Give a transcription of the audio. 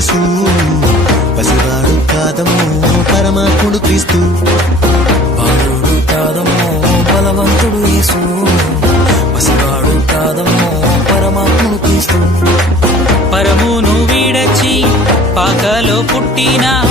యేసు, పసివాడు కాదమ్మో పరమాత్ముడు క్రీస్తు. బాలుడు కాదమ్మో బలవంతుడు యేసు, పసివాడు కాదమ్మో పరమాత్ముడు క్రీస్తు. పరమును వీడచి పాకలో పుట్టిన